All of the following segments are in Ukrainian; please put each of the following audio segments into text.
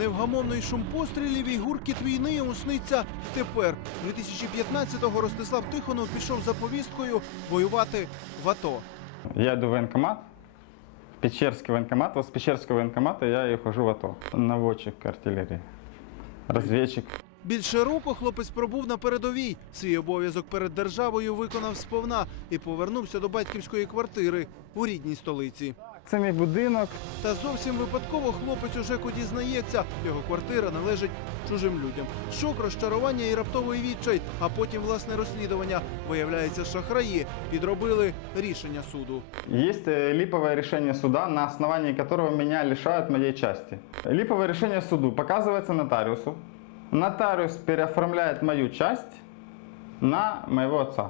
Невгамовний шум пострілів і гуркіт війни йому сниться тепер. 2015-го Ростислав Тихонов пішов за повісткою воювати в АТО. Я иду в военкомат, в Печерский военкомат. Вот с Печерского военкомата я и ухожу в АТО. Наводчик артиллерии, разведчик. Більше року хлопець пробув на передовій. Свій обов'язок перед державою виконав сповна і повернувся до батьківської квартири у рідній столиці. Це мій будинок. Та зовсім випадково хлопець у ЖЕКу дізнається, його квартира належить чужим людям. Шок, розчарування і раптовий відчай, а потім власне розслідування. Виявляється, шахраї підробили рішення суду. Есть э, липовое решение суда, на основании которого меня лишают моей части. Липовое решение суду показывается нотариусу. Нотариус переоформляет мою часть на моего отца.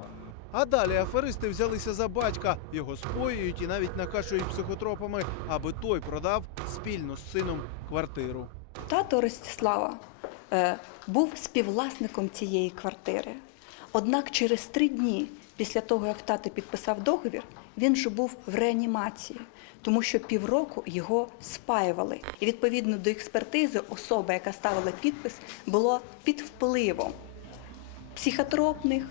А далі аферисти взялися за батька, його споюють і навіть накачують психотропами, аби той продав спільно з сином квартиру. Тато Ростислава е, був співвласником цієї квартири. Однак через три дні після того, як тато підписав договір, він вже був в реанімації, тому що півроку його спаювали. І відповідно до експертизи особа, яка ставила підпис, була під впливом психотропних,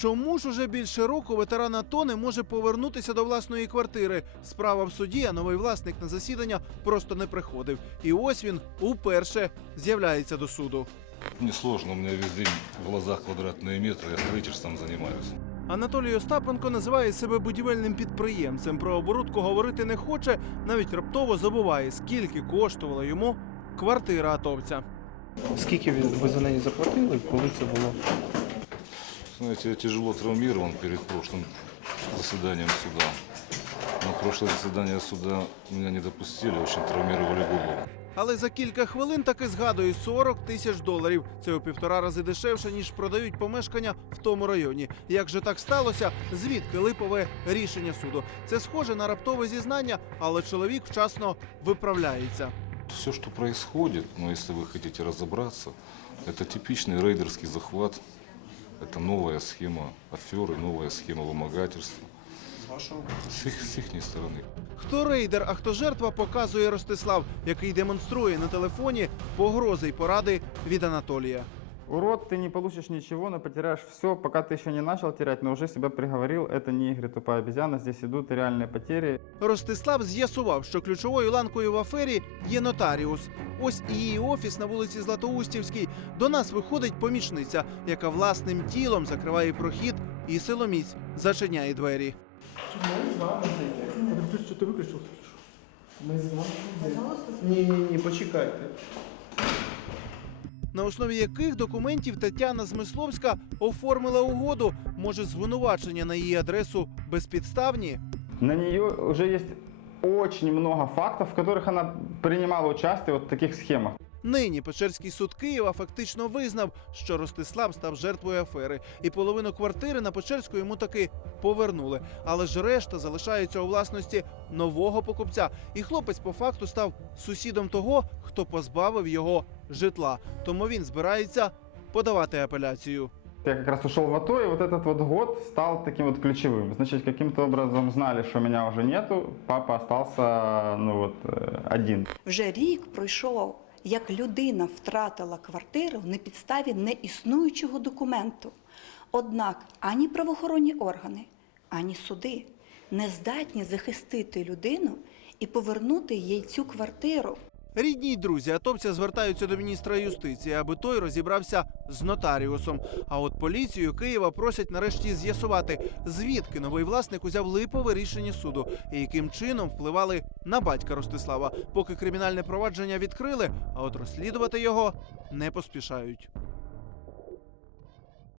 Чому ж уже більше року ветеран АТО не може повернутися до власної квартири? Справа в суді, а новий власник на засідання просто не приходив. І ось він уперше з'являється до суду. Мне сложно, у меня весь день в глазах квадратные метры, я строительством занимаюсь. Анатолій Остапенко називає себе будівельним підприємцем. Про оборудку говорити не хоче, навіть раптово забуває, скільки коштувала йому квартира атовця. Скільки ви ви за неї заплатили, коли це було? Знаете, я тяжело травмирован перед прошлым заседанием суда. На прошлое заседание суда меня не допустили, очень травмировали голову. Але за кілька хвилин таки згадує 40 тисяч доларів. Це у півтора рази дешевше, ніж продають помешкання в тому районі. Як же так сталося? Звідки липове рішення суду? Це схоже на раптове зізнання, але чоловік вчасно виправляється. Все, что происходит, но если вы хотите разобраться, это типичный рейдерский захват. Это новая схема аферы, новая схема вымогательства. З вашого С их, с ихней стороны. Хто рейдер, а хто жертва, показує Ростислав, який демонструє на телефоні погрози й поради від Анатолія. Урод, ты не получишь ничего, но потеряешь все, пока ты еще не начал терять, но уже себя приговорил. Это не игры тупая обезьяна, здесь идут реальные потери. Ростислав з'ясував, що ключовою ланкою в афері є нотаріус. Ось і її офіс на вулиці Златоустівській. До нас виходить помічниця, яка власним тілом закриває прохід і силоміць зачиняє двері. Що ти виключив? Ми з вами. Ні, ні, ні, почекайте. На основі яких документів Тетяна Змисловська оформила угоду, може звинувачення на її адресу безпідставні. На нее уже есть очень много фактов, в которых она принимала участие вот в таких схемах. Нині Печерський суд Києва фактично визнав, що Ростислав став жертвою афери, і половину квартири на Печерську йому таки повернули. Але ж решта залишається у власності нового покупця. І хлопець по факту став сусідом того, хто позбавив його житла. Тому він збирається подавати апеляцію. Я как раз ушел в АТО, и вот этот вот год стал таким вот ключевым. Значит, каким-то образом знали, что меня уже нету, папа остался, ну вот, э, один. Вже рік пройшов, як людина втратила квартиру на підставі неіснуючого документу. Однак ані правоохоронні органи, ані суди не здатні захистити людину і повернути їй цю квартиру. Рідні й друзі атопця звертаються до міністра юстиції, аби той розібрався з нотаріусом. А от поліцію Києва просять нарешті з'ясувати, звідки новий власник узяв липове рішення суду і яким чином впливали на батька Ростислава. Поки кримінальне провадження відкрили, а от розслідувати його не поспішають.